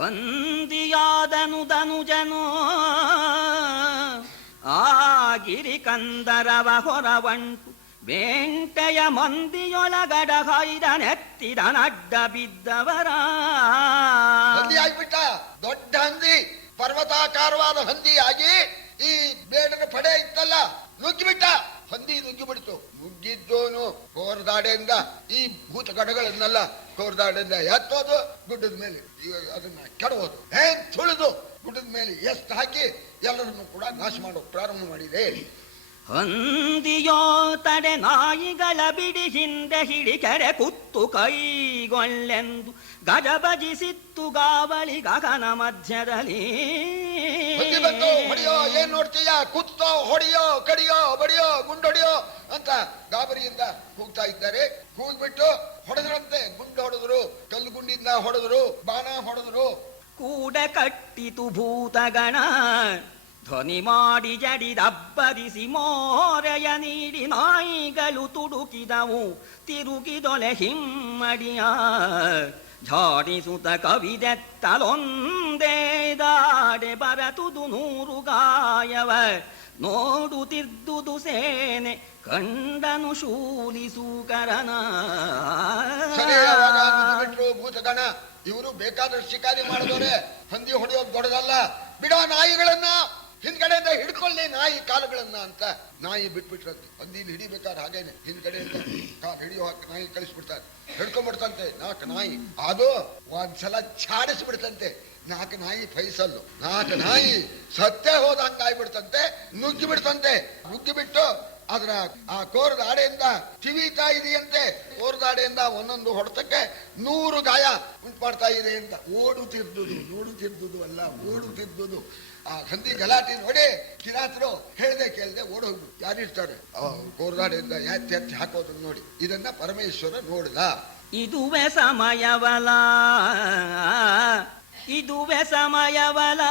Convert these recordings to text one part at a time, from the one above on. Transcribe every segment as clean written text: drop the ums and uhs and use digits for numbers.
ಹಂದಿಯಾದನು ಧನುಜನು ಆ ಗಿರಿ ಕಂದರವ ಹೊರವಂಟು ಬೆಂಟೆಯ ಮಂದಿಯೊಳಗಡ ಹೊಯ್ದನೆತ್ತಿದನಡ್ಡ ಬಿದ್ದವರ. ಹಂದಿ ಆಗ್ಬಿಟ್ಟ, ದೊಡ್ಡ ಹಂದಿ, ಪರ್ವತಾಕಾರವಾದ ಹಂದಿಯಾಗಿ ಈ ಬೇಡರ ಪಡೆ ಇತ್ತಲ್ಲ ನುಗ್ಗಿಬಿಟ್ಟ. ಹಂದಿ ನುಗ್ಗಿಬಿಡ್ತು. ನುಗ್ಗಿದ್ದೋನು ಕೋರ್ದಾಡೆಯಿಂದ ಈ ಭೂತ ಗಡಗಳನ್ನೆಲ್ಲ ಕೋರ್ದಾಡೆಯಿಂದ ಎತ್ತೋದು, ಗುಡ್ಡದ ಮೇಲೆ ಅದನ್ನ ಕೆಡವೋದು, ತುಳಿದು ಗುಡ್ಡದ ಮೇಲೆ ಎಸ್ಟ್ ಹಾಕಿ ಎಲ್ಲರನ್ನು ಕೂಡ ನಾಶ ಮಾಡೋ ಪ್ರಾರಂಭ ಮಾಡಿದೆ. ಹಂದಿಯೋ ತಡೆ ನಾಯಿಗಳ ಬಿಡಿ ಹಿಂದೆ ಹಿಡಿ ಕೆರೆ ಕುತ್ತು ಕೈಗೊಳ್ಳೆಂದು ಗಜಬಜಿಸಿತ್ತು ಗಾವಳಿ ಗಗನ ಮಧ್ಯದಲ್ಲಿ. ಹೊಡಿಯೋ, ಏನ್ ನೋಡ್ತೀಯ, ಕುತ್ತೋ, ಹೊಡಿಯೋ, ಕಡಿಯೋ, ಬಡಿಯೋ, ಗುಂಡೊಡಿಯೋ ಅಂತ ಗಾಬರಿಯಿಂದ ಕೂಗ್ತಾ ಇದ್ದಾರೆ. ಕೂಗ್ಬಿಟ್ಟು ಹೊಡೆದ್ರಂತೆ. ಗುಂಡು ಹೊಡೆದ್ರು, ಕಲ್ಲು ಗುಂಡಿಂದ ಹೊಡೆದ್ರು, ಬಾಣ ಹೊಡೆದ್ರು. ಕೂಡ ಕಟ್ಟಿತು ಭೂತಗಣ ಧ್ವನಿ ಮಾಡಿ ಜಡಿದಬ್ಬರಿಸಿ ಮೋರೆಯ ನೀಡಿ ನಾಯಿಗಳು ತುಡುಕಿದವು ತಿರುಗಿದೊಲೆ ಹಿಮ್ಮಡಿಯ. ಝಾಡಿಸುತ್ತ ಕವಿದೆತ್ತಲೊಂದೇ ದಾಡೆ ಬರತುದು 100 ಗಾಯವ. ನೋಡುತ್ತಿದ್ದುದು ಸೇನೆ ಕಂಡನು ಶೂಲಿಸೂಕರನ. ಭೂತಗಣ ಇವರು ಬೇಕಾದಷ್ಟು ಶಿಕಾರಿ ಮಾಡಿದವ್ರೆ. ಹಂದಿ ಹೊಡೆಯೋದು ದೊಡ್ಡದಲ್ಲ, ಬಿಡೋ ನಾಯಿಗಳನ್ನ ಹಿಂದ್ಗಡೆಯಿಂದ ಹಿಡ್ಕೊಳ್ಳಿ ನಾಯಿ ಕಾಲುಗಳನ್ನ ಅಂತ ನಾಯಿ ಬಿಟ್ಬಿಟ್ರಂತೆ. ಹಂದಿನ ಹಿಡಿಬೇಕಾದ್ರೆ ಹಾಗೇನೆ ಹಿಂದ್ಗಡೆಯಿಂದ ಕಾಲು ಹಿಡಿಯೋ ನಾಯಿ ಕಳಿಸ್ಬಿಡ್ತಾರೆ. ಹಿಡ್ಕೊಂಡ್ಬಿಡ್ತಂತೆ 4 ನಾಯಿ. ಅದು ಒಂದ್ಸಲ ಛಾಡಿಸ್ಬಿಡ್ತಂತೆ. 4 ನಾಯಿ ಫೈಸಲ್ಲು, 4 ನಾಯಿ ಸತ್ತೇ ಹೋದಂಗ ಆಗ್ಬಿಡ್ತಂತೆ. ನುಗ್ಗಿಬಿಡ್ತಂತೆ. ನುಗ್ಗಿಬಿಟ್ಟು ಅದರ ಆ ಕೋರದ ಆಡೆಯಿಂದ ಕಿವಿತಾ ಇದೆಯಂತೆ. ಕೋರದಾಡೆಯಿಂದ ಒಂದೊಂದು ಹೊಡೆತಕ್ಕೆ 100 ಗಾಯ ಉಂಟು ಮಾಡ್ತಾ ಇದೆ ಅಂತ. ನೋಡುತ್ತಿದ್ದುದು ಅಲ್ಲ, ಓಡುತ್ತಿದ್ದುದು. ಆ ಹಂದಿ ಗಲಾಟೆ ನೋಡಿ ಕಿರಾತರು ಹೇಳ್ದೆ ಕೇಳ್ದೆ ಓಡೋಗ್ಬಿಡು. ಯಾರಿರ್ತಾರೆ ಕೋರದಾಡೆಯಿಂದ ಎತ್ತಿ ಹಾಕೋದನ್ನ ನೋಡಿ. ಇದನ್ನ ಪರಮೇಶ್ವರ ನೋಡಿದ. ಇದುವೆ ಸಮಯವಲ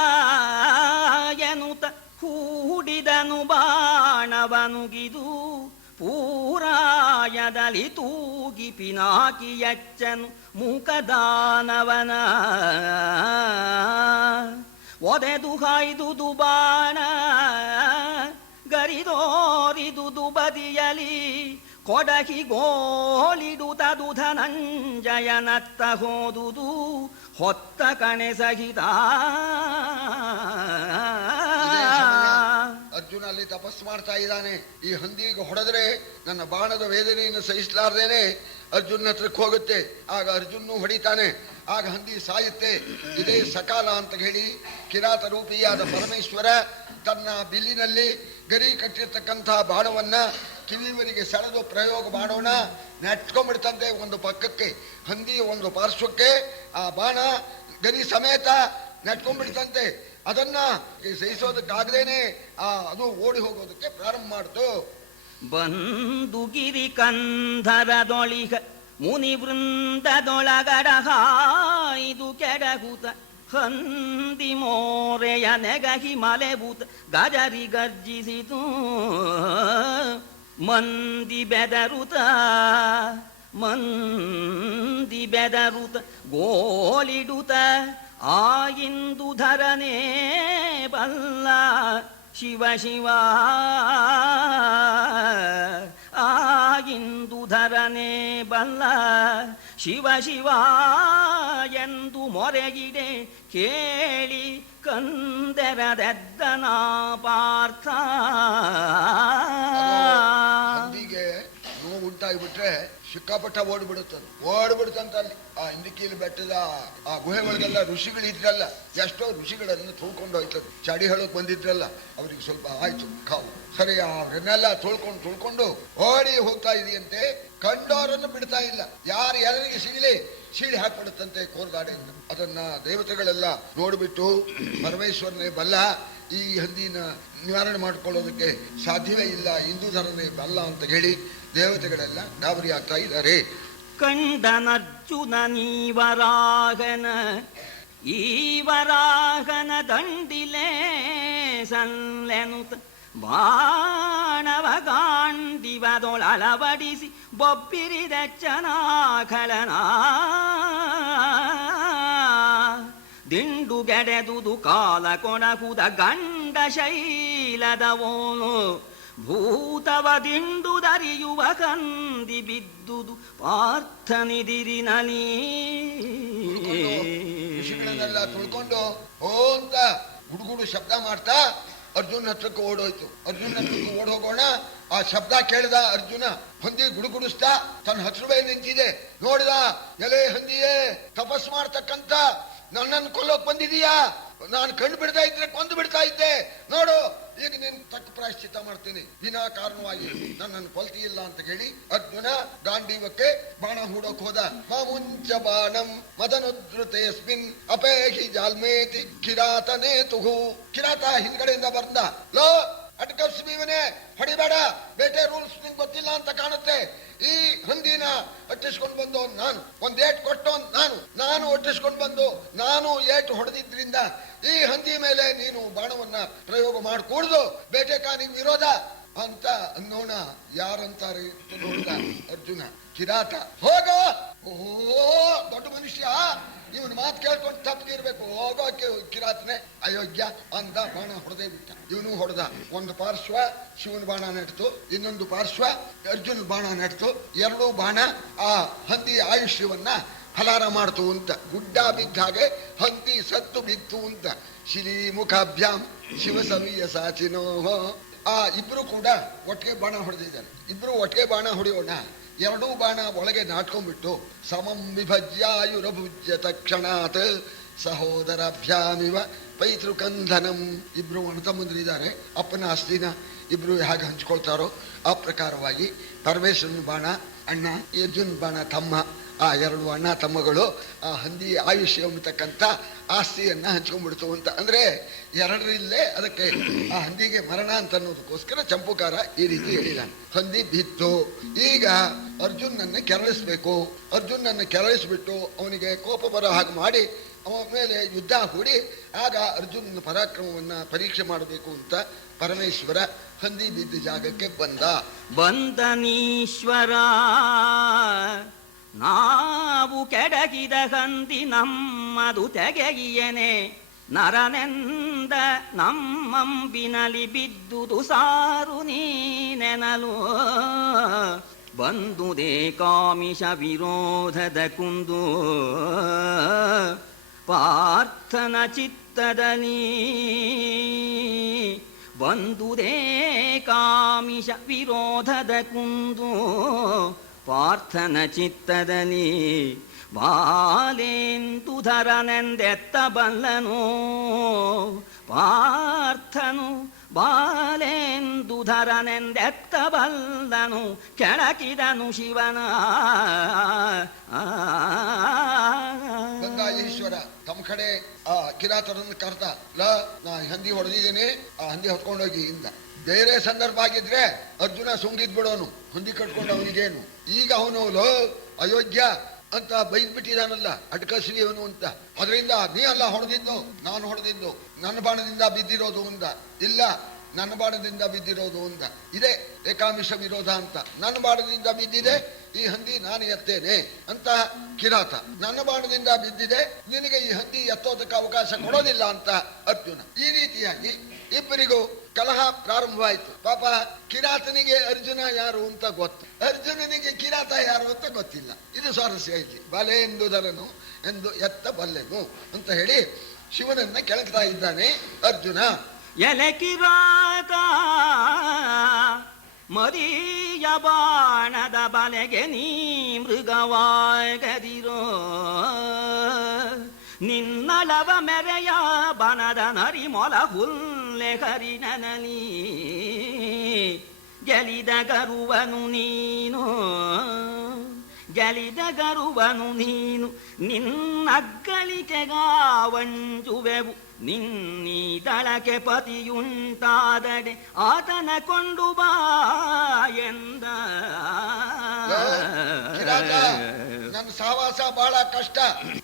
ಎನ್ನುತ್ತ ಹೂಡಿದನು ಬಾಣವನುಗಿದು ಪೂರಾಯದಲ್ಲಿ ತೂಗಿ ಪಿನಾಕಿ ಎಚ್ಚನು ಮೂಕದಾನವನ. ಒದೆದು ಹಾಯ್ದುದು ಬಾಣ ಗರಿದೋರಿದುದು ಬದಿಯಲಿ ಕೊಡಕಿ ಗೋಲಿಡುತ್ತದು ಧನಂಜಯನತ್ತ ಹೋದುದು ಹೊತ್ತ ಕಣೆ ಸಹಿತ. ಅರ್ಜುನ ಅಲ್ಲಿ ತಪಸ್ಸು ಮಾಡ್ತಾ ಇದ್ದಾನೆ. ಈ ಹಂದಿಗೆ ಹೊಡೆದ್ರೆ ನನ್ನ ಬಾಣದ ವೇದನೆಯನ್ನು ಸಹಿಸಲಾರ್ದೇನೆ ಅರ್ಜುನ ಹತ್ರಕ್ಕೆ ಹೋಗುತ್ತೆ. ಆಗ ಅರ್ಜುನ್ನು ಹೊಡಿತಾನೆ. ಆಗ ಹಂದಿ ಸಾಯುತ್ತೆ. ಇದೇ ಸಕಾಲ ಅಂತ ಹೇಳಿ ಕಿರಾತ ರೂಪಿಯಾದ ಪರಮೇಶ್ವರ ತನ್ನ ಬಿಲ್ಲಿನಲ್ಲಿ ಗರಿ ಕಟ್ಟಿರ್ತಕ್ಕಂಥ ಬಾಣವನ್ನ ಕಿವಿವರಿಗೆ ಸೆಳೆದು ಪ್ರಯೋಗ ಮಾಡೋಣ ನೆಟ್ಕೊಂಡ್ಬಿಡ್ತಂತೆ. ಒಂದು ಪಕ್ಕಕ್ಕೆ ಹಂದಿ ಒಂದು ಪಾರ್ಶ್ವಕ್ಕೆ ಆ ಬಾಣ ಗರಿ ಸಮೇತ ನೆಟ್ಕೊಂಡ್ಬಿಡ್ತಂತೆ. ಅದನ್ನ ಸಹಿಸೋದಕ್ಕಾಗದೇನೆ ಅದು ಓಡಿ ಹೋಗೋದಕ್ಕೆ ಪ್ರಾರಂಭ ಮಾಡ್ತು. ಬಂದು ಗಿರಿ ಕಂಧರದೊಳಿಗ ಮುನಿ ವೃಂದದೊಳಗಡ ಹಾಯ್ದು ಕೆಡಗುತ ಹಂದಿ ಮೋರೆಯ ನೆಗಹಿ ಮಲೆಬೂತ ಗಜರಿ ಗರ್ಜಿಸಿತು. ಮಂದಿ ಬೆದರುತ ಗೋಲಿಡುತ್ತ ಆ ಇಂದುಧರನೇ ಬಲ್ಲ ಶಿವ ಶಿವ. ಆ ಇಂದುಧರನೇ ಬಲ್ಲ ಶಿವ ಶಿವ ಎಂದು ಮೊರೆಗಿದೆ ಕೇಳಿ ಕಂದೆರದೆದ್ದನ ಪಾರ್ಥ. ನೋವು ಉಂಟಾಗಿಬಿಟ್ರೆ ಸಿಕ್ಕಾಪಟ್ಟ ಓಡ್ಬಿಡುತ್ತಂತ. ಅಲ್ಲಿ ಆ ಇಂದಿಕೀಲಿ ಬೆಟ್ಟದ ಆ ಗುಹೆಗಳಿಗೆಲ್ಲ ಋಷಿಗಳು ಇದ್ರಲ್ಲ, ಎಷ್ಟೋ ಋಷಿಗಳನ್ನು ತುಳ್ಕೊಂಡು ಹೋಯ್ತದೆ. ಚಡಿ ಹೇಳಕ್ ಬಂದಿದ್ರಲ್ಲ ಅವರಿಗೆ ಸ್ವಲ್ಪ ಆಯ್ತು ಕಾವು. ಸರಿ ಅವರನ್ನೆಲ್ಲ ತುಳ್ಕೊಂಡು ಓಡಿ ಹೋಗ್ತಾ ಇದೆಯಂತೆ. ಕಂಡೋರನ್ನು ಬಿಡ್ತಾ ಇಲ್ಲ. ಯಾರು ಎಲ್ಲರಿಗೆ ಸಿಗಲಿ ಸೀಳಿ ಹಾಕ್ಬಿಡುತ್ತಂತೆ ಕೋರ್ಗಾಡೆಯಿಂದ. ಅದನ್ನ ದೇವತೆಗಳೆಲ್ಲ ನೋಡ್ಬಿಟ್ಟು ಪರಮೇಶ್ವರನೇ ಬಲ್ಲ, ಈ ಹಂದಿನ ನಿವಾರಣೆ ಮಾಡ್ಕೊಳ್ಳೋದಕ್ಕೆ ಸಾಧ್ಯವೇ ಇಲ್ಲ, ಇಂದುಧರನೇ ಬಲ್ಲ ಅಂತ ಹೇಳಿ ದೇವತೆಗಳೆಲ್ಲ ಗಾಬರಿ ಆಗ್ತಾ ಇದ್ದಾರೆ. ಕಂಡನರ್ಜುನ ನೀವರಾಗನ ಈವರಾಗನ ದಂಡಿಲೇ ಸಲ್ಲೆನುತ ಬಾಣವ ಗಾಂಡಿವದೊಳಳವಡಿಸಿ ಬೊಬ್ಬಿರಿದ ಚನಾಖಲನ ದಿಂಡುಗೆಡೆದುದು ಕಾಲ ಕೊಣಕುದ ಗಂಡ ಶೈಲದವೋನು ಭೂತವ ದಿಂಡುದರಿಯುವ ಕಂದಿ ಬಿದ್ದುದು ಪಾರ್ಥನಿದಿರಿನಲಿ. ಋಷಿಗಳನ್ನೆಲ್ಲ ತುಳ್ಕೊಂಡು ಓ ಅಂತ ಗುಡುಗುಡು ಶಬ್ದ ಮಾಡ್ತಾ ಅರ್ಜುನ್ ಹತ್ರಕ್ಕೆ ಓಡೋಯ್ತು. ಅರ್ಜುನ್ ಹತ್ರಕ್ಕೆ ಓಡೋಗೋಣ, ಆ ಶಬ್ದ ಕೇಳಿದ ಅರ್ಜುನ. ಹಂದಿ ಗುಡುಗುಡಿಸ್ತಾ ತನ್ನ ಹತ್ರವೇ ನಿಂತಿದೆ. ನೋಡಿದ, ಎಲೆ ಹಂದಿಯೇ, ತಪಸ್ ಮಾಡ್ತಕ್ಕಂತ ನನ್ನನ್ನು ಕೊಲ್ಲೋಕ್ ಬಂದಿದೀಯಾ? ನಾನು ಕಣ್ಣು ಬಿಡ್ತಾ ಇದ್ರೆ ಕೊಂದು ಬಿಡ್ತಾ ಇದ್ದೆ. ನೋಡು, ಈಗ ನೀನ್ ತಕ್ಕ ಪ್ರಾಯಶ್ಚಿತ್ತ ಮಾಡ್ತೀನಿ, ವಿನಾಕಾರಣವಾಗಿ ನನ್ನನ್ನು ಕೊಲ್ತಿಯಿಲ್ಲ ಅಂತ ಹೇಳಿ ಅರ್ಜುನ ಗಾಂಡೀವಕ್ಕೆ ಬಾಣ ಹೂಡೋಕ್ ಹೋದ. ಮಾಮುಂಚ ಬಾಣಂ ಮದನುದ್ರುತೇಸ್ಮಿನ್ ಅಪೇಹಿ ಜಾಲ್ಮೇತಿ ಕಿರಾತನೇ ತುಹು. ಕಿರಾತ ಹಿಂದ್ಗಡೆಯಿಂದ ಬಂದ. ಲೋ ಅಟ್ಕಸ್ಮೀವನೇ, ಹೊಡಿಬೇಡ, ಬೇಟೆ ರೂಲ್ಸ್ ನಿಂಗೆ ಗೊತ್ತಿಲ್ಲ ಅಂತ ಕಾಣುತ್ತೆ. ಈ ಹಂದಿನ ಅಟ್ಟಿಸ್ಕೊಂಡು ಬಂದು ನಾನು, ಒಂದ್ ಏಟ್ ಕೊಟ್ಟು ನಾನು ಒಟ್ಟಿಸ್ಕೊಂಡು ಬಂದು ನಾನು ಏಟು ಹೊಡೆದಿದ್ರಿಂದ ಈ ಹಂದಿ ಮೇಲೆ ನೀನು ಬಾಣವನ್ನ ಪ್ರಯೋಗ ಮಾಡಕೂಡ್ದು, ಬೇಟೆಕಾನಿಗೆ ವಿರೋಧ ಅಂತ ಅನ್ನೋಣ. ಯಾರಂತಾರೆ ನೋಡಿದ ಅರ್ಜುನ. ಕಿರಾತ ಹೋಗ, ಓ ದೊಡ್ಡ ಮನುಷ್ಯ, ಇವನ್ ಮಾತು ಕೇಳ್ಕೊಂಡು ತಪ್ಪಿರ್ಬೇಕು, ಹೋಗೋಕೆ ಕಿರಾತನೆ ಅಯೋಗ್ಯ ಅಂತ ಬಾಣ ಹೊಡೆದೇ ಬಿಟ್ಟ. ಇವನು ಹೊಡೆದ. ಒಂದು ಪಾರ್ಶ್ವ ಶಿವನ ಬಾಣ ನೆಟ್ತು, ಇನ್ನೊಂದು ಪಾರ್ಶ್ವ ಅರ್ಜುನ್ ಬಾಣ ನೆಟ್ತು. ಎರಡೂ ಬಾಣ ಆ ಹಂದಿ ಆಯುಷ್ಯವನ್ನ ಫಲಾರ ಮಾಡ್ತು ಅಂತ. ಗುಡ್ಡ ಬಿದ್ದ ಹಾಗೆ ಹಂದಿ ಸತ್ತು ಬಿತ್ತು ಅಂತ. ಶಿಲಿ ಮುಖಾಭ್ಯಾಮ್ ಶಿವಸವೀಯ ಸಾಚಿನೋ. ಆ ಇಬ್ರು ಕೂಡ ಒಟ್ಟಿಗೆ ಬಾಣ ಹೊಡೆದಿದ್ದಾರೆ. ಇಬ್ರು ಒಟ್ಟಿಗೆ ಬಾಣ ಹೊಡೆಯೋಣ. ಎರಡೂ ಬಾಣ ಒಳಗೆ ನಾಟ್ಕೊಂಡ್ಬಿಟ್ಟು ಸಮಂ ವಿಭಜ್ಯಾಯುರಭುಜ್ಯ ತಕ್ಷಣಾತ್ ಸಹೋದರಾಭ್ಯಾಮಿವ ಪೈತೃಕಂಧನಂ. ಇಬ್ರು ಅಣ್ಣತಮ್ಮಂದಿರಿದ್ದಾರೆ. ಅಪ್ಪನ ಆಸ್ತಿನ ಇಬ್ರು ಹೇಗೆ ಹಂಚ್ಕೊಳ್ತಾರೋ ಆ ಪ್ರಕಾರವಾಗಿ ಪರಮೇಶ್ವರನ ಬಾಣ ಅಣ್ಣ, ಅರ್ಜುನ್ ಬಾಣ ತಮ್ಮ. ಆ ಎರಡು ಅಣ್ಣ ತಮ್ಮಗಳು ಆ ಹಂದಿ ಆಯುಷ್ಯ ಎಂಬತಕ್ಕಂಥ ಆಸ್ತಿಯನ್ನ ಹಂಚ್ಕೊಂಡ್ಬಿಡ್ತು ಅಂತ. ಅಂದ್ರೆ ಎರಡರಿಲ್ಲೇ ಅದಕ್ಕೆ ಆ ಹಂದಿಗೆ ಮರಣ ಅಂತ ಅನ್ನೋದಕ್ಕೋಸ್ಕರ ಚಂಪುಕಾರ ಈ ರೀತಿ ಹೇಳಿದ. ಹಂದಿ ಬಿತ್ತು. ಈಗ ಅರ್ಜುನನ್ನ ಕೆರಳಿಸ್ಬೇಕು. ಅರ್ಜುನನ್ನ ಕೆರಳಿಸ್ಬಿಟ್ಟು ಅವನಿಗೆ ಕೋಪ ಬರೋ ಹಾಗೆ ಮಾಡಿ ಅವನ ಮೇಲೆ ಯುದ್ಧ ಹೂಡಿ ಆಗ ಅರ್ಜುನನ ಪರಾಕ್ರಮವನ್ನ ಪರೀಕ್ಷೆ ಮಾಡಬೇಕು ಅಂತ ಪರಮೇಶ್ವರ ಹಂದಿ ಬಿದ್ದ ಜಾಗಕ್ಕೆ ಬಂದನೀಶ್ವರ. ನಾವು ಕೆಡಗಿದ ಹಂದಿ ನಮ್ಮದು ತೆಗೆಯಿಯನೆ, ನರನೆಂದ ನಮ್ಮಂಬಿನಲಿ ಬಿದ್ದುದು ಸಾರು ನೀನೆನಲು. ಬಂದುದೇ ಕಾಮಿಷ ವಿರೋಧದ ಕುಂದು ಪಾರ್ಥನ ಚಿತ್ತದಲ್ಲಿ. ಬಂದುದೇ ಕಾಮಿಷ ವಿರೋಧದ ಕುಂದು ಪಾರ್ಥನ ಚಿತ್ತದಲ್ಲಿ. ಬಾಲೆಂದುಧರನೆಂದೆತ್ತಬಲ್ಲನು ಪಾರ್ಥನು, ಬಾಲೆಂದುಧರನೆಂದೆತ್ತಬಲ್ಲನು ಕೆಳಕಿದನು ಶಿವನ. ಈಶ್ವರ ತಮ್ಮ ಕಡೆ ಆ ಕಿರಾತರನ್ನು ಕರ್ತ, ನಾ ಹಂದಿ ಹೊಡೆದಿದ್ದೇನೆ, ಆ ಹಂದಿ ಹೊತ್ಕೊಂಡೋಗಿ ಇಂದ. ಬೇರೆ ಸಂದರ್ಭ ಆಗಿದ್ರೆ ಅರ್ಜುನ ಸುಂಗಿದ್ ಬಿಡೋನು, ಹಂದಿ ಕಟ್ಕೊಂಡು ಅವನಿಗೇನು. ಈಗ ಅವನು ಅಯೋಗ್ಯ ಅಂತ ಬೈದ್ಬಿಟ್ಟಿದಾನಲ್ಲ, ಅಡ್ಕಸಿಯವನು ಅಂತ. ಅದರಿಂದ ನೀ ಅಲ್ಲ ಹೊಡೆದಿದ್ದು, ನಾನು ಹೊಡೆದಿದ್ದು, ನನ್ನ ಬಾಣದಿಂದ ಬಿದ್ದಿರೋದು ಅಂದ. ಇಲ್ಲ, ನನ್ನ ಬಾಣದಿಂದ ಬಿದ್ದಿರೋದು ಅಂದ. ಇದೇ ಏಕಾಮಿಷ ವಿರೋಧ ಅಂತ. ನನ್ನ ಬಾಣದಿಂದ ಬಿದ್ದಿದೆ ಈ ಹಂದಿ, ನಾನು ಎತ್ತೇನೆ ಅಂತ ಕಿರಾತ. ನನ್ನ ಬಾಣದಿಂದ ಬಿದ್ದಿದೆ, ನಿನಗೆ ಈ ಹಂದಿ ಎತ್ತೋದಕ್ಕೆ ಅವಕಾಶ ಕೊಡೋದಿಲ್ಲ ಅಂತ ಅರ್ಜುನ. ಈ ರೀತಿಯಾಗಿ ಇಬ್ಬರಿಗೂ ಕಲಹ ಪ್ರಾರಂಭವಾಯಿತು. ಪಾಪ ಕಿರಾತನಿಗೆ ಅರ್ಜುನ ಯಾರು ಅಂತ ಗೊತ್ತು, ಅರ್ಜುನನಿಗೆ ಕಿರಾತ ಯಾರು ಅಂತ ಗೊತ್ತಿಲ್ಲ. ಇದು ಸ್ವಾರಸ್ಯ ಇಲ್ಲಿ. ಬಲೆ ಎಂದುದರನು ಎಂದು ಎತ್ತ ಬಲ್ಲೆನು ಅಂತ ಹೇಳಿ ಶಿವನನ್ನ ಕೆಳಕ್ತಾ ಇದ್ದಾನೆ ಅರ್ಜುನ. ಎಲೆ ಕಿರಾತ ಮರಿಯ ಬಾಣದ ಬಲೆಗೆ ನೀ ಮೃಗವಾಗದಿರೋ. ನಿನ್ನಳವ ಮೆರೆಯ ಬನದ ನರಿ ಮೊಲ ಹುಲ್ಲೆ ಹರಿನನಲಿ. ಗೆಲಿದ ಗರುವನು ನೀನು, ಗೆಲಿದ ಗರುವನು ನೀನು. ನಿನ್ನಗ್ಗಳಿಕೆಗಾವಂಜುವೆವು, ನಿನ್ನೀದಳಕೆ ಪತಿಯುಂಟಾದಡೆ ಆತನ ಕೊಂಡು ಬಾ ಎಂದ. ನನ್ನ ಸಹವಾಸ ಬಹಳ ಕಷ್ಟ.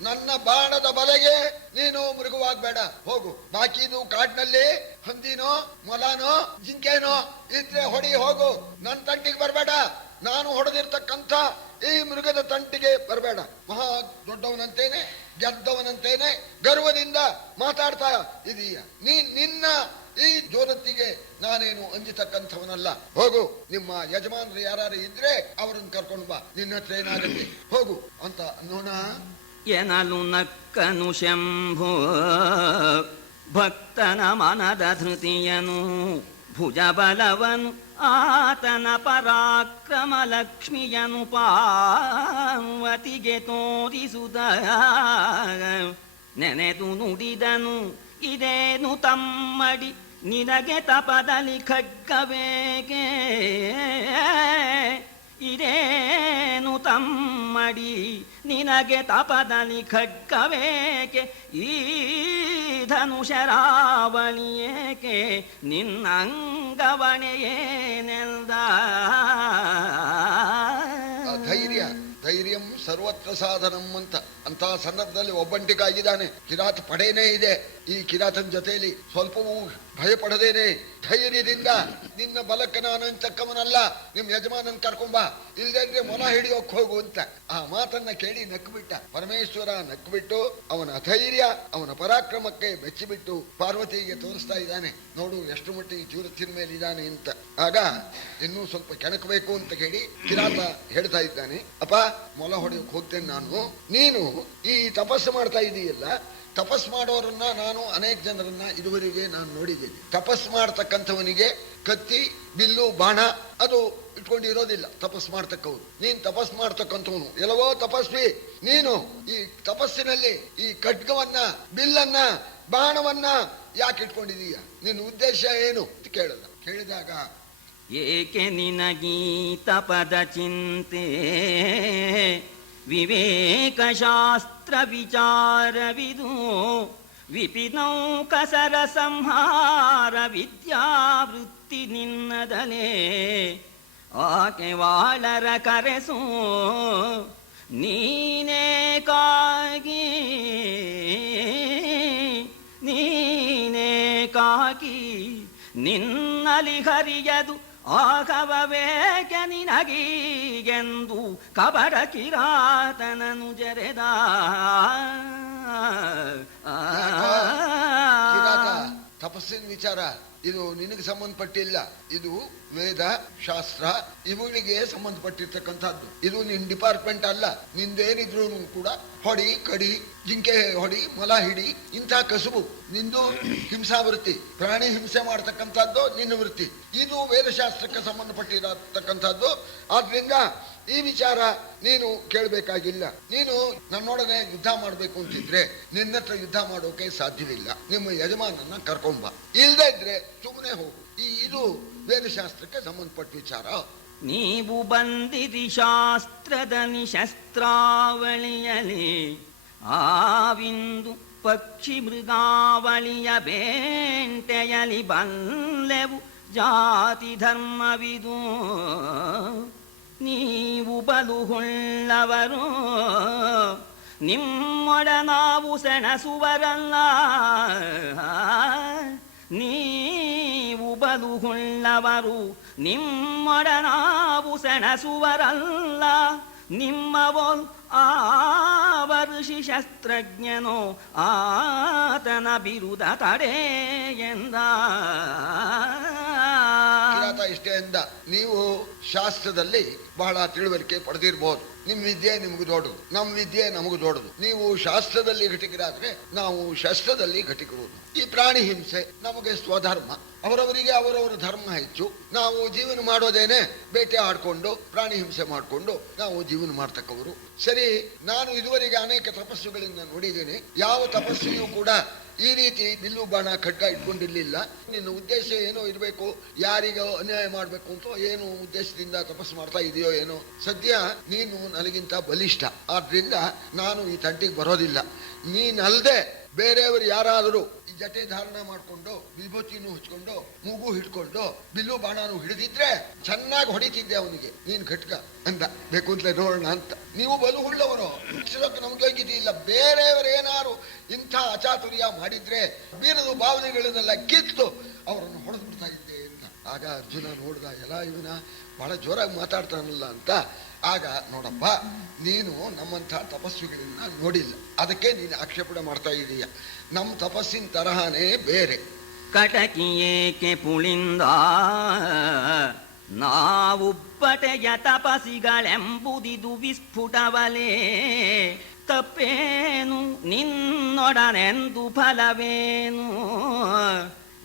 ನನ್ನ ಬಾಣದ ಬಲೆಗೆ ನೀನು ಮೃಗವಾಗ್ಬೇಡ, ಹೋಗು. ಬಾಕಿದು ಕಾಡಿನಲ್ಲಿ ಹಂದಿನೋ ಮೊಲನೋ ಜಿಂಕೆನೋ ಇದ್ರೆ ಹೊಡಿ, ಹೋಗು. ನನ್ನ ತಂಟಿಗೆ ಬರಬೇಡ. ನಾನು ಹೊಡೆದಿರ್ತಕ್ಕಂಥ ಈ ಮೃಗದ ತಂಟಿಗೆ ಬರಬೇಡ. ಮಹಾ ದೊಡ್ಡವನಂತೇನೆ, ಗೆದ್ದವನಂತೇನೆ ಗರ್ವದಿಂದ ಮಾತಾಡ್ತಾ ಇದೀಯ. ನಿನ್ನ ಈ ಜೋರತ್ತಿಗೆ ನಾನೇನು ಅಂಜತಕ್ಕಂಥವನಲ್ಲ. ಹೋಗು, ನಿಮ್ಮ ಯಜಮಾನರು ಯಾರು ಇದ್ರೆ ಅವರನ್ನು ಕರ್ಕೊಂಡು ಬಾ, ನಿನ್ನ ಹತ್ರ ಏನಾಗುತ್ತೆ ಹೋಗು ಅಂತ ನೋಣ ಎನಲು ನಕ್ಕನು ಶಂಭೋ ಭಕ್ತನ ಮನದ ಧೃತಿಯನು ಭುಜಬಲವನು ಆತನ ಪರಾಕ್ರಮ ಲಕ್ಷ್ಮಿಯನು ಪಾರ್ವತಿಗೆ ತೋರಿಸುದ ನೆನೆದು ನುಡಿದನು ಇದೇನು ತಮ್ಮಡಿ ನಿನಗೆ ತಪದಲ್ಲಿ ಖಡ್ಗವೇಗೆ, ಇದೇನು ತಮ್ಮಡಿ ನಿನಗೆ ತಪದಲ್ಲಿ ಖಡ್ಗವೇಕೆ, ಈ ಧನುಷರಾವಳಿಯೇಕೆ ನಿನ್ನಂಗವಣೆಯೇನೆಲ್ದ. ಧೈರ್ಯಂ ಸರ್ವತ್ರ ಸಾಧನಂ ಅಂತ ಸಂದರ್ಭದಲ್ಲಿ ಒಬ್ಬಂಟಿಗಾಗಿದ್ದಾನೆ. ಕಿರಾತ ಪಡೇನೇ ಇದೆ. ಈ ಕಿರಾತನ ಜೊತೆಯಲ್ಲಿ ಸ್ವಲ್ಪವೂ ಭಯಪಡದೇನೆ ಧೈರ್ಯದಿಂದ ನಿನ್ನ ಬಲಕ್ಕೆ ನಾನು ಅಂತಕ್ಕವನಲ್ಲ, ನಿಮ್ ಯಜಮಾನನ್ ಕರ್ಕೊಂಬ, ಇಲ್ದೇಂದ್ರೆ ಮೊಲ ಹಿಡಿಯೋಕ್ ಹೋಗು ಅಂತ ಆ ಮಾತನ್ನ ಕೇಳಿ ನಕ್ಬಿಟ್ಟ ಪರಮೇಶ್ವರ. ನಕ್ಬಿಟ್ಟು ಅವನ ಧೈರ್ಯ ಅವನ ಪರಾಕ್ರಮಕ್ಕೆ ಮೆಚ್ಚಿಬಿಟ್ಟು ಪಾರ್ವತಿಗೆ ತೋರಿಸ್ತಾ ಇದ್ದಾನೆ, ನೋಡು ಎಷ್ಟು ಮಟ್ಟಿಗೆ ಜೂರತ್ತಿನ ಮೇಲೆ ಇದ್ದಾನೆ ಅಂತ. ಆಗ ಇನ್ನೂ ಸ್ವಲ್ಪ ಕೆಣಕಬೇಕು ಅಂತ ಹೇಳಿ ಕಿರಾತ ಹೇಳ್ತಾ ಇದ್ದಾನೆ, ಅಪ್ಪ ಮೊಲ ಹೊಡೆಯೋಕ್ ಹೋಗ್ತೇನೆ ನಾನು, ನೀನು ಈ ತಪಸ್ಸು ಮಾಡ್ತಾ ಇದೀಯಲ್ಲ, ತಪಸ್ ಮಾಡೋರನ್ನ ನಾನು ಅನೇಕ ಜನರನ್ನ ಇದುವರೆಗೆ ನಾನು ನೋಡಿದ್ದೀನಿ. ತಪಸ್ ಮಾಡ್ತಕ್ಕಂಥವನಿಗೆ ಕತ್ತಿ ಬಿಲ್ಲು ಬಾಣ ಅದು ಇಟ್ಕೊಂಡಿರೋದಿಲ್ಲ ತಪಸ್ ಮಾಡ್ತಕ್ಕವ್ರು. ನೀನ್ ತಪಸ್ ಮಾಡ್ತಕ್ಕಂಥವನು ಎಲ್ಲವೋ ತಪಸ್ವಿ, ನೀನು ಈ ತಪಸ್ಸಿನಲ್ಲಿ ಈ ಖಡ್ಗವನ್ನ ಬಿಲ್ಲನ್ನ ಬಾಣವನ್ನ ಯಾಕೆ ಇಟ್ಕೊಂಡಿದೀಯ, ನಿನ್ನ ಉದ್ದೇಶ ಏನು ಅಂತ ಕೇಳಿದಾಗ ಏಕೆ ನಿನಗೀ ತಪದ ಚಿಂತೆ ವಿವೇಕ ಶಾಸ್ತ್ರ ವಿಚಾರವಿದು ವಿಪಿನೌಕಸರ ಸಂಹಾರ ವಿದ್ಯಾವೃತ್ತಿ ನಿನ್ನದಲೇ ಆಕೆ ವಾಳರ ಕರೆಸು ನೀನೇ ಕಾಗಿ ನಿನ್ನಲಿ ಹರಿಯದು ಆಗವೇಕೆ ನಿನಗೀಗೆಂದು ಕಬಡ ಕಿರಾತನನು ಜರೆದ. ತಪಸ್ಸಿನ ವಿಚಾರ ಇದು ನಿನಗೆ ಸಂಬಂಧಪಟ್ಟಿಲ್ಲ, ಇದು ವೇದ ಶಾಸ್ತ್ರ ಇವುಗಳಿಗೆ ಸಂಬಂಧಪಟ್ಟಿರ್ತಕ್ಕಂಥದ್ದು. ಇದು ನಿನ್ ಡಿಪಾರ್ಟ್ಮೆಂಟ್ ಅಲ್ಲ. ನಿಂದೇನಿದ್ರು ಕೂಡ ಹೊಡಿ ಕಡಿ ಜಿಂಕೆ ಹೊಡಿ ಮೊಲ ಹಿಡಿ ಇಂಥ ಕಸುಬು ನಿಂದು ಹಿಂಸಾ ವೃತ್ತಿ, ಪ್ರಾಣಿ ಹಿಂಸೆ ಮಾಡತಕ್ಕಂಥದ್ದು ನಿನ್ನ ವೃತ್ತಿ. ಇದು ವೇದಶಾಸ್ತ್ರಕ್ಕೆ ಸಂಬಂಧಪಟ್ಟಿರತಕ್ಕಂಥದ್ದು. ಆದ್ರಿಂದ ಈ ವಿಚಾರ ನೀನು ಕೇಳಬೇಕಾಗಿಲ್ಲ. ನೀನು ನನ್ನೊಡನೆ ಯುದ್ಧ ಮಾಡಬೇಕು ಅಂತಿದ್ರೆ ನಿನ್ನತ್ರ ಯುದ್ಧ ಮಾಡೋಕೆ ಸಾಧ್ಯವಿಲ್ಲ. ನಿಮ್ಮ ಯಜಮಾನನ್ನ ಕರ್ಕೊಂಬ, ಇಲ್ದೇ ಇದ್ರೆ ಸುಮ್ಮನೆ ಹೋಗು. ಇದು ವೇದಶಾಸ್ತ್ರಕ್ಕೆ ಸಂಬಂಧಪಟ್ಟ ವಿಚಾರ. ನೀವು ಬಂದಿರಿ ಶಾಸ್ತ್ರದ ನಿಶಸ್ತ್ರಾವಳಿಯಲಿ ಆವಿಂದು ಪಕ್ಷಿ ಮೃಗಾವಳಿಯ ಬೇಂಟೆಯಲಿ ಬಲ್ಲೆವು ಜಾತಿ ಧರ್ಮವಿದು ನೀವು ಬಲುಹುಳ್ಳವರು ನಿಮ್ಮೊಡ ನಾವು ಸೆಣಸುವರಲ್ಲ. ನೀವು ಬಲುಹುಳ್ಳವರು ನಿಮ್ಮೊಡ ನಾವು ಸೆಣಸುವರಲ್ಲ. ನಿಮ್ಮವೋಲ್ ಆವರ್ಷಿ ಶಸ್ತ್ರಜ್ಞನೋ ಆತನ ಬಿರುದ ತಡೆ ಎಂದ. ಇಷ್ಟೇ ಎಂದ. ನೀವು ಶಾಸ್ತ್ರದಲ್ಲಿ ಬಹಳ ತಿಳುವಳಿಕೆ ಪಡೆದಿರ್ಬೋದು. ನಿಮ್ ವಿದ್ಯೆ ನಿಮ್ಗೆ ದೊಡ್ಡದು, ನಮ್ಮ ವಿದ್ಯೆ ನಮಗೂ ದೊಡ್ಡದು. ನೀವು ಶಾಸ್ತ್ರದಲ್ಲಿ ಘಟಿಕರಾದ್ರೆ ನಾವು ಶಸ್ತ್ರದಲ್ಲಿ ಘಟಿಕರುವುದು. ಈ ಪ್ರಾಣಿ ಹಿಂಸೆ ನಮಗೆ ಸ್ವಧರ್ಮ, ಅವರವರಿಗೆ ಅವರವರ ಧರ್ಮ ಹೆಚ್ಚು. ನಾವು ಜೀವನ ಮಾಡೋದೇನೆ ಬೇಟೆ ಆಡ್ಕೊಂಡು ಪ್ರಾಣಿ ಹಿಂಸೆ ಮಾಡಿಕೊಂಡು ನಾವು ಜೀವನ ಮಾಡ್ತಕ್ಕವರು. ಸರಿ, ನಾನು ಇದುವರೆಗೆ ಅನೇಕ ತಪಸ್ಸುಗಳಿಂದ ನೋಡಿದ್ದೇನೆ. ಯಾವ ತಪಸ್ಸಿಯೂ ಕೂಡ ಈ ರೀತಿ ಬಿಲ್ಲು ಬಾಣ ಖಡ್ಗ ಇಟ್ಕೊಂಡಿರ್ಲಿಲ್ಲ. ನಿನ್ನ ಉದ್ದೇಶ ಏನೋ ಇರಬೇಕು, ಯಾರಿಗೋ ಅನ್ಯಾಯ ಮಾಡ್ಬೇಕು ಅಂತ ಏನು ಉದ್ದೇಶದಿಂದ ತಪಸ್ಸು ಮಾಡ್ತಾ ಇದೆಯೋ ಏನೋ. ಸದ್ಯ ನೀನು ನನಗಿಂತ ಬಲಿಷ್ಠ, ಆದ್ರಿಂದ ನಾನು ಈ ತಂಟಿಗೆ ಬರೋದಿಲ್ಲ. ನೀನಲ್ದೆ ಬೇರೆಯವರು ಯಾರಾದರೂ ಈ ಜಟೆ ಧಾರಣ ಮಾಡ್ಕೊಂಡು ವಿಭೂತಿನೂ ಹಚ್ಕೊಂಡು ಮೂಗು ಹಿಡ್ಕೊಂಡು ಬಿಲ್ಲು ಬಾಣನು ಹಿಡಿದಿದ್ರೆ ಚೆನ್ನಾಗಿ ಹೊಡಿತಿದ್ದೆ ಅವನಿಗೆ. ನೀನ್ ಘಟ್ಕ ಅಂತ ಬೇಕು ಅಂತಲೇ ನೋಡೋಣ ಅಂತ. ನೀವು ಬಲು ಹುಳ್ಳವರು, ನಮ್ಗೆ ಇಲ್ಲ. ಬೇರೆಯವರು ಏನಾರು ಇಂಥ ಅಚಾತುರ್ಯ ಮಾಡಿದ್ರೆ ಬೀರದು ಭಾವನೆಗಳನ್ನೆಲ್ಲ ಕಿತ್ತು ಅವರನ್ನು ಹೊಡೆದು ಬಿಡ್ತಾ ಇದ್ದೆ ಅಂತ. ಆಗ ಅರ್ಜುನ ನೋಡ್ದ, ಎಲ್ಲ ಇವನ ಬಹಳ ಜೋರಾಗಿ ಮಾತಾಡ್ತಾನಲ್ಲ ಅಂತ. ಆಗ ನೋಡಪ್ಪ, ನೀನು ನಮ್ಮಂಥ ತಪಸ್ವಿಗಳನ್ನ ನೋಡಿಲ್ಲ, ಅದಕ್ಕೆ ನೀನು ಆಕ್ಷೇಪಣೆ ಮಾಡ್ತಾ ಇದೀಯ. ನಮ್ಮ ತಪಸ್ಸಿನ ತರಹನೇ ಬೇರೆ. ಕಟಕಿ ಏಕೆ ಪುಳಿಂದ ನಾವುಬ್ಬಟೆಯ ತಪಸಿಗಳೆಂಬುದಿದು ವಿಸ್ಫುಟವಲೇ. ತಪ್ಪೇನು ನಿನ್ನೊಡನೆಂದು ಫಲವೇನು.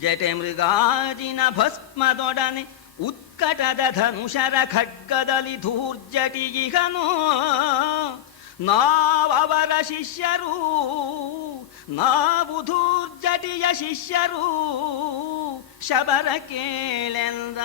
ಜಟೆ ಮೃಗಾಜಿನ ಭಸ್ಮದೊಡನೆ ಉತ್ಕಟದ ಧನುಷರ ಖಡ್ಗದಲ್ಲಿ ಧೂರ್ಜಟಿಯಿಗನು. ನಾವವರ ಶಿಷ್ಯರು, ನಾವು ಧೂರ್ಜಟಿಯ ಶಿಷ್ಯರು, ಶಬರ ಕೇಳೆಂದ.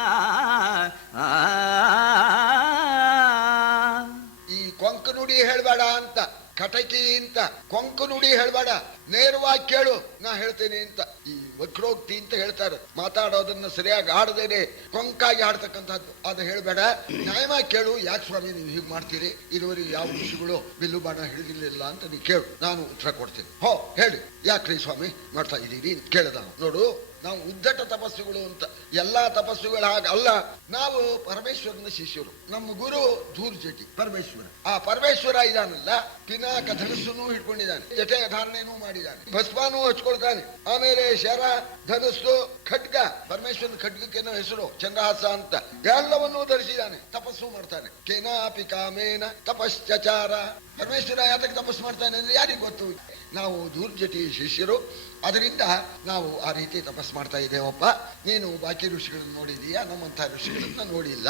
ಈ ಕೊಂಕ ನುಡಿ ಹೇಳ್ಬೇಡ ಅಂತ, ಕಟಕಿ ಅಂತ ಕೊಂಕ ನುಡಿ ಹೇಳ್ಬೇಡ, ನೇರವಾಗಿ ಕೇಳು, ನಾ ಹೇಳ್ತೇನೆ ಅಂತ. ಈ ವಕ್ರೋಕ್ತಿ ಅಂತ ಹೇಳ್ತಾರೆ, ಮಾತಾಡೋದನ್ನ ಸರಿಯಾಗಿ ಆಡದೇನೆ ಕೊಂಕಾಗಿ ಆಡ್ತಕ್ಕಂಥದ್ದು, ಅದು ಹೇಳ್ಬೇಡ. ನ್ಯಾಯವಾಗಿ ಕೇಳು, ಯಾಕೆ ಸ್ವಾಮಿ ನೀವು ಹೀಗೆ ಮಾಡ್ತೀರಿ, ಇದುವರೆಗೆ ಯಾವ ಋಷಿಗಳು ಬಿಲ್ಲು ಬಾಣ ಹಿಡಿದಿಲ್ಲ ಅಂತ ನೀ ಕೇಳು, ನಾನು ಉತ್ತರ ಕೊಡ್ತೇನೆ. ಹೋ ಹೇಳಿ, ಯಾಕ್ರಿ ಸ್ವಾಮಿ ಮಾಡ್ತಾ ಇದ್ದೀರಿ ಕೇಳದ. ನೋಡು, ನಾವು ಉದ್ದಟ ತಪಸ್ಸುಗಳು ಅಂತ. ಎಲ್ಲಾ ತಪಸ್ಸುಗಳು ಹಾಗಲ್ಲ. ನಾವು ಪರಮೇಶ್ವರನ ಶಿಷ್ಯರು. ನಮ್ಮ ಗುರು ಧೂರ್ಜಟಿ ಪರಮೇಶ್ವರ. ಆ ಪರಮೇಶ್ವರ ಇದಾನಲ್ಲ, ಪಿನಾಕ ಧನಸ್ಸನ್ನು ಹಿಡ್ಕೊಂಡಿದ್ದಾನೆ, ಜಟೆಯ ಧಾರಣೆನೂ ಮಾಡಿದ್ದಾನೆ, ಭಸ್ಮಾನೂ ಹಚ್ಕೊಳ್ತಾನೆ. ಆಮೇಲೆ ಶರ, ಧನಸ್ಸು, ಖಡ್ಗ, ಪರಮೇಶ್ವರನ ಖಡ್ಗಕ್ಕೇನೋ ಹೆಸರು ಚಂದ್ರಹಾಸ ಅಂತ, ಎಲ್ಲವನ್ನೂ ಧರಿಸಿದ್ದಾನೆ, ತಪಸ್ಸು ಮಾಡ್ತಾನೆ. ಕೇನಾಪಿ ಕಾಮೇನ ತಪಶ್ಚಚಾರ. ಪರಮೇಶ್ವರ ಯಾತಕ್ಕೆ ತಪಸ್ಸು ಮಾಡ್ತಾನೆ ಅಂದ್ರೆ ಯಾರಿಗೆ ಗೊತ್ತು. ನಾವು ಧೂರ್ಜಟಿ ಶಿಷ್ಯರು, ಅದರಿಂದ ನಾವು ಆ ರೀತಿ ತಪಸ್ಸು ಮಾಡ್ತಾ ಇದ್ದೇವಪ್ಪ. ನೀನು ಬಾಕಿ ಋಷಿಗಳನ್ನು ನೋಡಿದೀಯಾ, ನಮ್ಮಂಥ ಋಷಿಗಳನ್ನ ನೋಡಿಲ್ಲ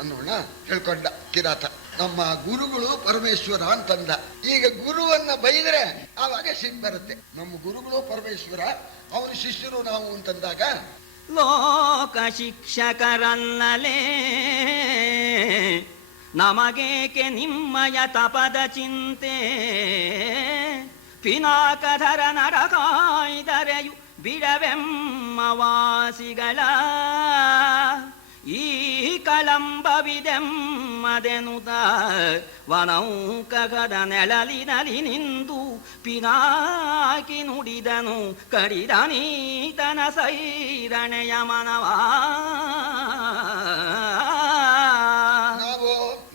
ಅನ್ನೋಣ ತಿಳ್ಕೊಂಡ ಕಿರಾತ. ನಮ್ಮ ಗುರುಗಳು ಪರಮೇಶ್ವರ ಅಂತಂದ. ಈಗ ಗುರುವನ್ನ ಬೈದ್ರೆ ಆವಾಗ ಸಿಟ್ಟು ಬರುತ್ತೆ. ನಮ್ಮ ಗುರುಗಳು ಪರಮೇಶ್ವರ, ಅವನ ಶಿಷ್ಯರು ನಾವು ಅಂತಂದಾಗ ಲೋಕ ಶಿಕ್ಷಕರನ್ನಲೇ ನಮಗೇಕೆ ನಿಮ್ಮಯ ತಪದ ಚಿಂತೆ. ಪಿನಾಕಧರ ನಡಕಾಯ್ದರೆಯು ಬಿಡವೆಮ್ಮ ವಾಸಿಗಳ. ಈ ಕಳಂಬವಿದೆಮ್ಮದೆನುತ ವನೌಕಗದ ನೆಳಲಿನಲಿ ನಿಂದು ಪಿನಾಕಿ ನುಡಿದನು ಕಡಿದನೀತನ ಸೈರಣೆಯ ಮನವಾ. ನಾವು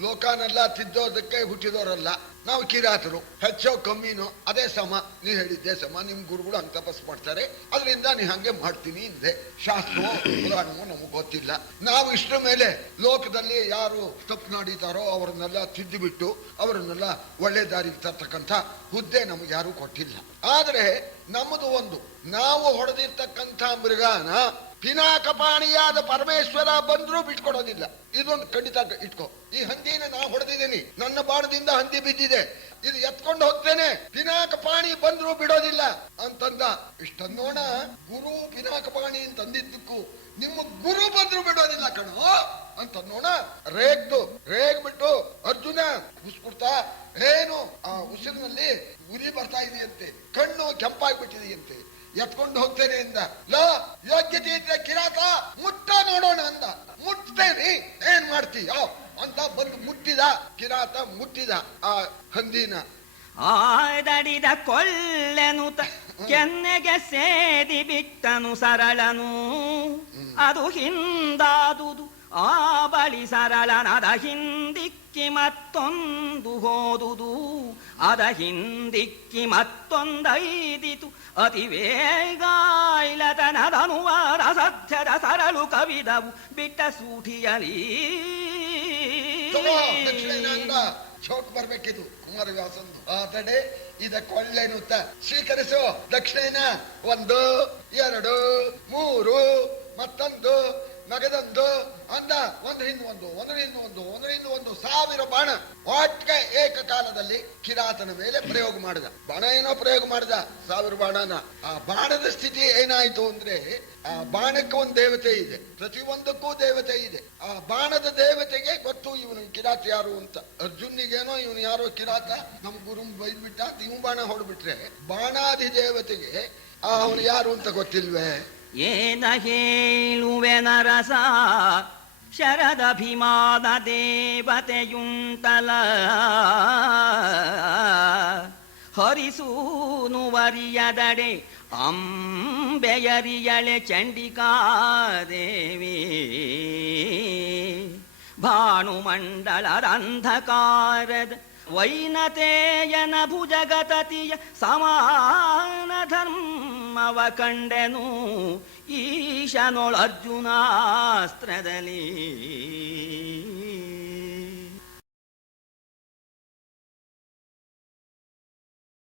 ಲೋಕನೆಲ್ಲ ತಿದ್ದೋದಕ್ಕೆ ಹುಟ್ಟಿದವರಲ್ಲ, ನಾವು ಕಿರಾತರು. ಹೆಚ್ಚೋ ಕಮ್ಮಿನೋ ಅದೇ ಸಮ. ನೀ ಹೇಳಿದ್ದೆ ಸಮ, ನಿಮ್ ಗುರುಗಳು ಹಂಗೆ ತಪಸ್ ಮಾಡ್ತಾರೆ, ಅದರಿಂದ ನೀ ಹಂಗೆ ಮಾಡ್ತೀನಿ ಹಿಂದೆ. ಶಾಸ್ತ್ರವೋ ಪುರಾಣವೋ ನಮಗ್ ಗೊತ್ತಿಲ್ಲ. ನಾವು ಇಷ್ಟರ ಮೇಲೆ ಲೋಕದಲ್ಲಿ ಯಾರು ತಪ್ಪು ನಡೀತಾರೋ ಅವರನ್ನೆಲ್ಲ ತಿದ್ದಿಬಿಟ್ಟು ಅವರನ್ನೆಲ್ಲ ಒಳ್ಳೆ ದಾರಿಗೆ ತರ್ತಕ್ಕಂಥ ಹುದ್ದೆ ನಮ್ಗೆ ಯಾರು ಕೊಟ್ಟಿಲ್ಲ. ಆದ್ರೆ ನಮ್ಮದು ಒಂದು, ನಾವು ಹೊಡೆದಿರ್ತಕ್ಕಂಥ ಮೃಗಾನ ಪಿನಾಕಪಾಣಿಯಾದ ಪರಮೇಶ್ವರ ಬಂದ್ರೂ ಬಿಟ್ಕೊಡೋದಿಲ್ಲ. ಇದೊಂದು ಖಂಡಿತ ಇಟ್ಕೋ. ಈ ಹಂದಿನ ನಾ ಹೊಡೆದಿದ್ದೀನಿ, ನನ್ನ ಬಾಣದಿಂದ ಹಂದಿ ಬಿದ್ದಿದೆ, ಇದು ಎತ್ಕೊಂಡು ಹೋಗ್ತೇನೆ, ಪಿನಾಕಪಾಣಿ ಬಂದ್ರೂ ಬಿಡೋದಿಲ್ಲ ಅಂತಂದ. ಇಷ್ಟನ್ನೋಣ, ಗುರು ಪಿನಾಕಪಾಣಿ ಅಂತಂದಿದ್ದಕ್ಕೂ ನಿಮ್ಮ ಗುರು ಬಂದ್ರು ಬಿಡೋದಿಲ್ಲ ಕಣೋ ಅಂತನ್ನೋಣ. ರೇಗ್ಬಿಟ್ಟು ಅರ್ಜುನ ಉಸ್ಬಿಡ್ತಾ, ಏನು ಆ ಉಸಿರಿನಲ್ಲಿ ಉರಿ ಬರ್ತಾ ಇದೆಯಂತೆ, ಕಣ್ಣು ಕೆಂಪಾಗ್ಬಿಟ್ಟಿದೆಯಂತೆ, ಎತ್ಕೊಂಡು ಹೋಗ್ತೇನೆ ಅಂದ. ಲೋ, ಯೋಗ್ಯತೆ ಇದ್ರೆ ಕಿರಾತ ಮುಟ್ಟ ನೋಡೋಣ ಅಂದ. ಮುಟ್ತೇನೆ, ಏನ್ ಮಾಡ್ತೀಯ ಅಂತ ಬಂದು ಮುಟ್ಟಿದ. ಕಿರಾತ ಮುಟ್ಟಿದ ಆ ಹಂದಿನ. ಆದಡಿದ ಕೊಳ್ಳೆನುತ ಕೆನ್ನೆಗೆ ಸೇದಿ ಬಿಟ್ಟನು ಸರಳನು. ಅದು ಹಿಂದಾದುದು ಆ ಬಳಿ ಸರಳನದ ಹಿಂದಿಕ್ಕಿ ಮತ್ತೊಂದು ಹೋದುದು. ಅದ ಹಿಂದಿಕ್ಕಿ ಮತ್ತೊಂದೈದಿತು ಅತಿ ವೇಗ ಇಲತನದನುವಾದ ಸತ್ಯದ ಸರಳು ಕವಿದವು ಬಿಟ್ಟ ಸೂಠಿಯಲಿ. ಚೌಕ್ ಬರ್ಬೇಕಿದು ಕುಮಾರವ್ಯಾಸಂದು. ಆ ತಡೆ ಇದ ಕೊಳ್ಳೆನುತ್ತ ಸ್ವೀಕರಿಸು ದಕ್ಷಿಣ. 1 2 3 ಮತ್ತೊಂದು ನಗದೊಂದು ಅಂದ. ಒಂದರಿಂದ ಒಂದು 1000 ಬಾಣ ಒಟ್ಟಿಗೆ ಏಕಕಾಲದಲ್ಲಿ ಕಿರಾತನ ಮೇಲೆ ಪ್ರಯೋಗ ಮಾಡಿದ. ಬಾಣ ಏನೋ ಪ್ರಯೋಗ ಮಾಡಿದ, 1000 ಬಾಣನ. ಆ ಬಾಣದ ಸ್ಥಿತಿ ಏನಾಯ್ತು ಅಂದ್ರೆ, ಆ ಬಾಣಕ್ಕೆ ಒಂದು ದೇವತೆ ಇದೆ, ಪ್ರತಿಯೊಂದಕ್ಕೂ ದೇವತೆ ಇದೆ. ಆ ಬಾಣದ ದೇವತೆಗೆ ಗೊತ್ತು ಇವನು ಕಿರಾತ ಯಾರು ಅಂತ. ಅರ್ಜುನಿಗೇನೋ ಇವನು ಯಾರೋ ಕಿರಾತ, ನಮ್ ಗುರು ಬೈದ್ಬಿಟ್ಟ, ಇವ್ ಬಾಣ ಹೊಡ್ಬಿಟ್ರೆ ಬಾಣಾದಿ ದೇವತೆಗೆ ಅವನು ಯಾರು ಅಂತ ಗೊತ್ತಿಲ್ವೇ? ಏನ ಹೇಳುವೆ ನರಸ, ಶರದಭಿಮಾನ ದೇವತೆಯುಂಟಲ. ಹರಿಸೂನುವರಿಯದಡೆ ಅಂಬೆಯರಿಯಳೆ ಚಂಡಿಕಾದೇವಿ. ಭಾನುಮಂಡಲದ ಅಂಧಕಾರದ ವೈನತೇಯನ ಭುಜಗತತಿಯ ಸಮಾನ ಧರ್ಮವ ಕಂಡೆನು ಈಶನೊಳರ್ಜುನಾಸ್ತ್ರದಲ್ಲಿ